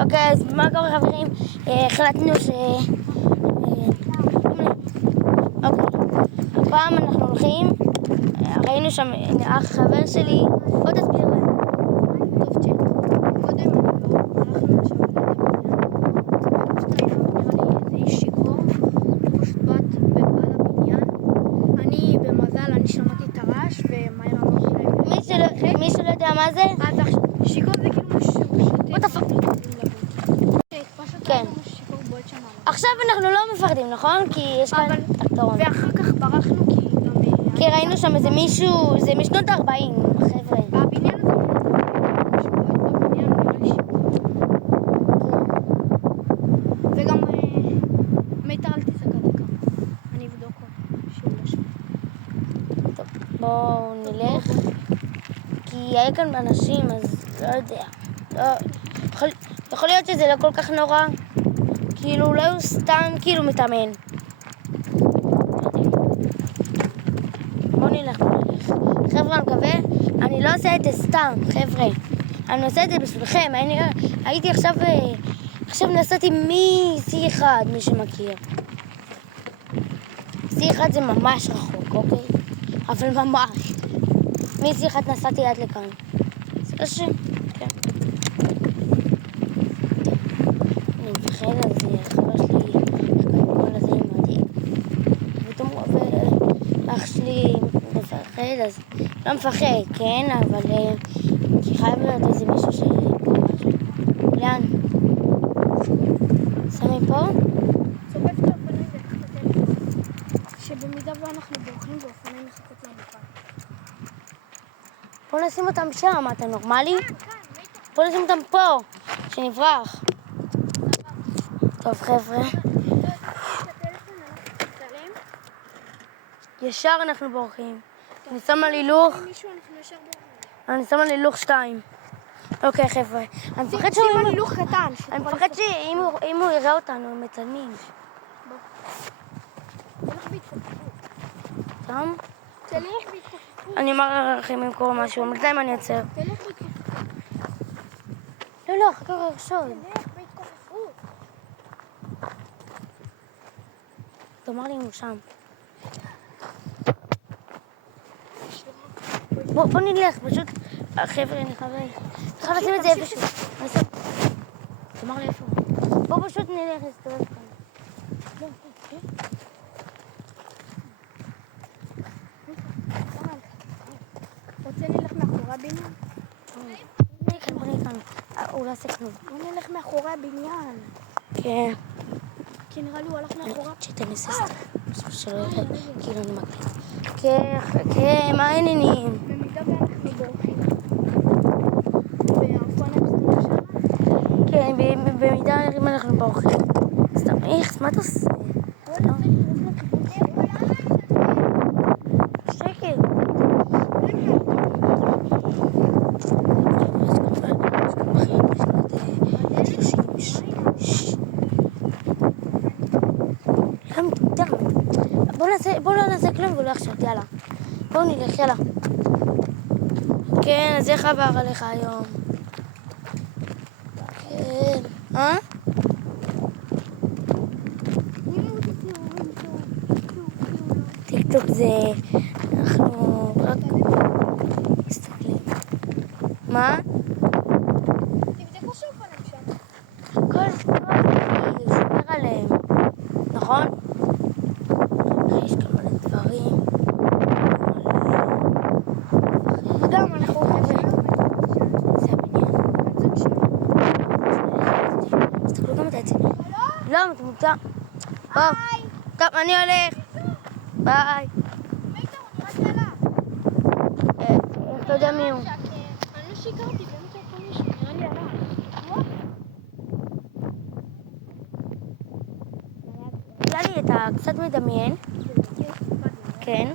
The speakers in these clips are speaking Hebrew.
אוקיי, אז מה קורה חברים? החלטנו אוקיי, הפעם אנחנו הולכים, ראינו שם אח חבר שלי, בוא תסביר להם. טוב צ'ק, קודם הלכנו לשם פשוט היינו נראה לי איזה איש שיכור, פשוט בת על הבניין. אני במזל, אני שמעתי את הרעש ומהר אמרתי להם מי שלא יודע מה זה? אז עכשיו, שיכור זה כאילו משהו כן. עכשיו אנחנו לא מפחדים, נכון? כי יש כאן טרקטורון. ואחר כך ברחנו כי ראינו שם איזה מישהו, זה משנות ה-40, חבר'ה. הבניין הזה בבניין נראה לי וגם מיתר אל תצעק דקה, אני אבדוק שהוא לא שם. טוב, בואו נלך. כי היה כאן אנשים, אז לא יודע. יכול להיות שזה לא כל כך נורא. כאילו אולי הוא סתם כאילו מתאמן. בואו נלך. חבר'ה, אני מקווה, אני לא עושה את זה סתם, חבר'ה. אני עושה את זה בשבילכם. הייתי עכשיו נסעתי מ-C1, מי שמכיר. C1 זה ממש רחוק, אוקיי? אבל ממש. מ-C1 נסעתי עד לכאן. זה קשה, כן. אני מפחד על זה, חבר שלי, כל הזה עם מדהים. ואח שלי מפחד, אז לא מפחד, כן? אבל כי חייב להיות איזה מישהו לאן? שמים פה? צובב את האופניים לקחת את הטלפון שבמידה ואנחנו בורחים ואופניים מחכות לנו כאן. בוא נשים אותם שם, אתה נורמלי? בוא נשים אותם פה, שנברח. טוב חבר'ה, ישר אנחנו בורחים. אני שמה לי לוח, אני שמה לי לוח 2. אוקיי חבר'ה, אני מפחד שימה לי לוח קטן. אני מפחד שאם הוא יראה אותנו, הם מצלמים. סתם? אני אומר לכם אם קורה משהו, בינתיים אני עוצר. לא, אחר כך עכשיו. תאמר לי אם הוא שם. בוא נלך, פשוט. חבר'ה, אני חייב לשים את זה איפשהו. תאמר לי איפה. בוא פשוט נלך, נסתובב כאן. רוצה נלך מאחורי הבניין? בוא נלך. הוא לא עושה כלום. בוא נלך מאחורי הבניין. כן. כי נראה לי הוא הלך מאחורי. שתנסה סתם. שלא יראה, כאילו אני מקליט. כן, מה העניינים? במידה ואנחנו בורחים. והאופניים סתם שם? כן, במידה אם אנחנו בורחים. סתם, איך, מה אתה עושה? שקט. בואו לא נעשה כלום ולא עכשיו, יאללה. בואו נלך, יאללה. כן, אז איך עבר עליך היום? כן. טיקטוק זה... אנחנו... מסתכלים. מה? תבדקו שאופניים שם. כל שומר עליהם. נכון? יש כאן מלא דברים. גם אנחנו חייבים. זה הבניין. תסתכלו גם את העצים. לא, מטומטם. בוא. טוב, אני הולך. ביי. אתה יודע מי הוא? אני לא שיקרתי, באמת איפה מישהו, נראה לי עליו. נראה לי אתה קצת מדמיין. כן.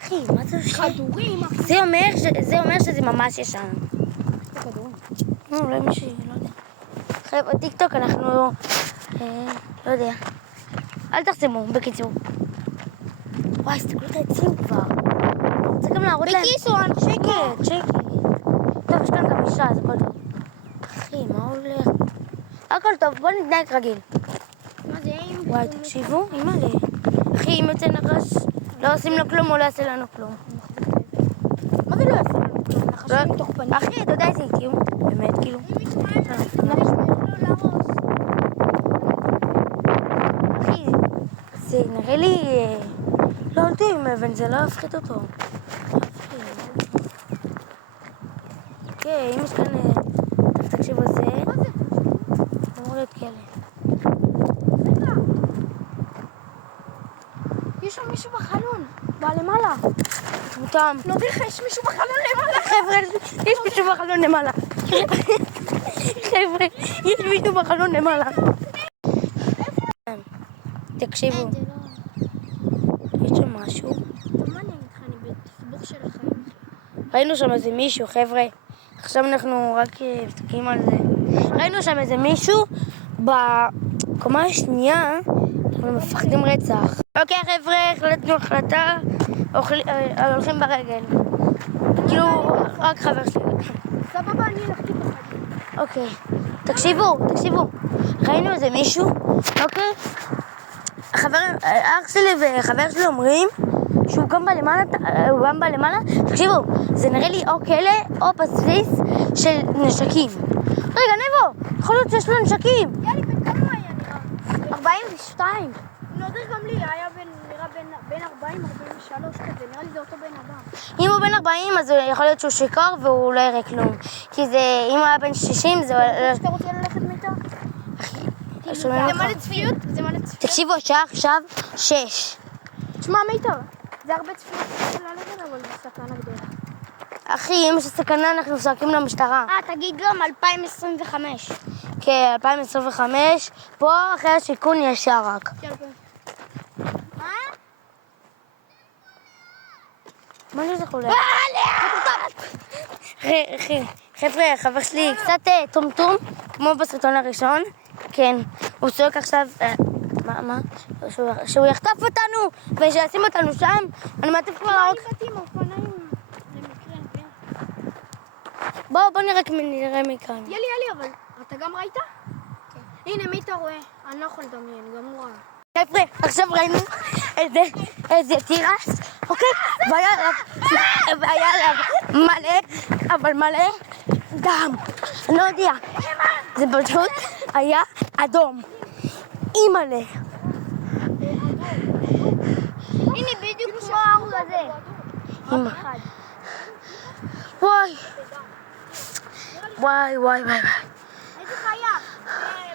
אחי, מה זה עושה? כדורים, אחי. זה אומר שזה ממש ישן. זה כדורים. אולי מישהו, לא יודע. אחרי בטיקטוק אנחנו... לא יודע. אל תחסמו, בקיצור. וואי, הסתכלו את העצים כבר. רוצה גם להראות להם... בקיצור, שקט. טוב, יש כאן גם אישה, זה כל טוב. אחי, מה הולך? הכל טוב, בוא נתנהג רגיל. מה זה אם? וואי, תקשיבו, אימא'לה. אחי, אם יוצא נחש, לא עושים לו כלום, הוא לא יעשה לנו כלום. מה זה לא יעשה לנו כלום? נחשים מתוך פנים. אחי, אתה יודע איזה איטיות? באמת, כאילו. אחי, זה נראה לי... לא יודעים עם אבן, זה לא יפחית אותו. אוקיי, אם יש כאן... תקשיבו, זה... מה זה? אמור להיות כלא. יש שם מישהו בחלון. למעלה. מותם. נוביל לך, יש מישהו בחלון למעלה. חבר'ה, יש מישהו בחלון למעלה. חבר'ה, יש מישהו בחלון למעלה. תקשיבו, אין, זה לא... יש שם משהו. מה אני אגיד לך, אני בתסבוך של החיים. ראינו שם איזה מישהו, חבר'ה. עכשיו אנחנו רק מסתכלים על זה. ראינו שם איזה מישהו בקומה השנייה. אנחנו מפחדים רצח. אוקיי, חבר'ה, החלטנו החלטה. הולכים ברגל. כאילו, רק חבר שלי. סבבה, אני אלך טיפה. אוקיי, תקשיבו. ראינו איזה מישהו, אוקיי? אח שלי וחבר שלי אומרים שהוא גם בא למעלה, תקשיבו, זה נראה לי או כלא או פספיס של נשקים. רגע, נבו, יכול להיות שיש לו נשקים. יאללה, בן כמה היה נראה? 42. נודר גם לי, היה נראה בין 40, 43 כזה, נראה לי זה אותו בן אדם. אם הוא בן 40 אז יכול להיות שהוא שיכור והוא לא יראה כלום. כי זה, אם הוא היה בן 60 זה... שאתה רוצה ללכת מיטה? שומעים זה אותך? מלא צפיות? זה מלא צפיות? תקשיבו, השעה עכשיו 6. תשמע, מיטה, זה הרבה צפיות של ללכת, אבל זה סכנה גדולה. אחי, אם יש סכנה אנחנו מסרקים למשטרה. תגיד גם 2025. כן, 2025, פה אחרי השיכון ישר רק. מה זה חולה? חבר'ה, חבר שלי קצת טומטום, כמו בסרטון הראשון. כן, הוא צועק עכשיו, מה? שהוא יחטוף אותנו ושישים אותנו שם. אני מעדיף כבר להרוג. אני באתי עם אופניים למקרה. בוא נראה מכאן. יאללה, אבל אתה גם ראית? הנה, מי אתה רואה? אני לא יכול לדמיין, גם הוא ראה. חבר'ה, עכשיו ראינו איזה תירס, אוקיי? והיה עליו מלא דם. אני לא יודע, זה פשוט היה אדום. אימא'לה. הנה, בדיוק כמו האור הזה. אמא. וואי. איזה חיה?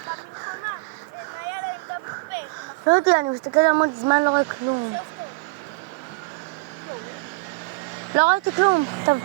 במלחמה. היה להם דם בפה. לא יודע, אני מסתכל המון זמן, לא רואה כלום. לא ראיתי כלום. טוב.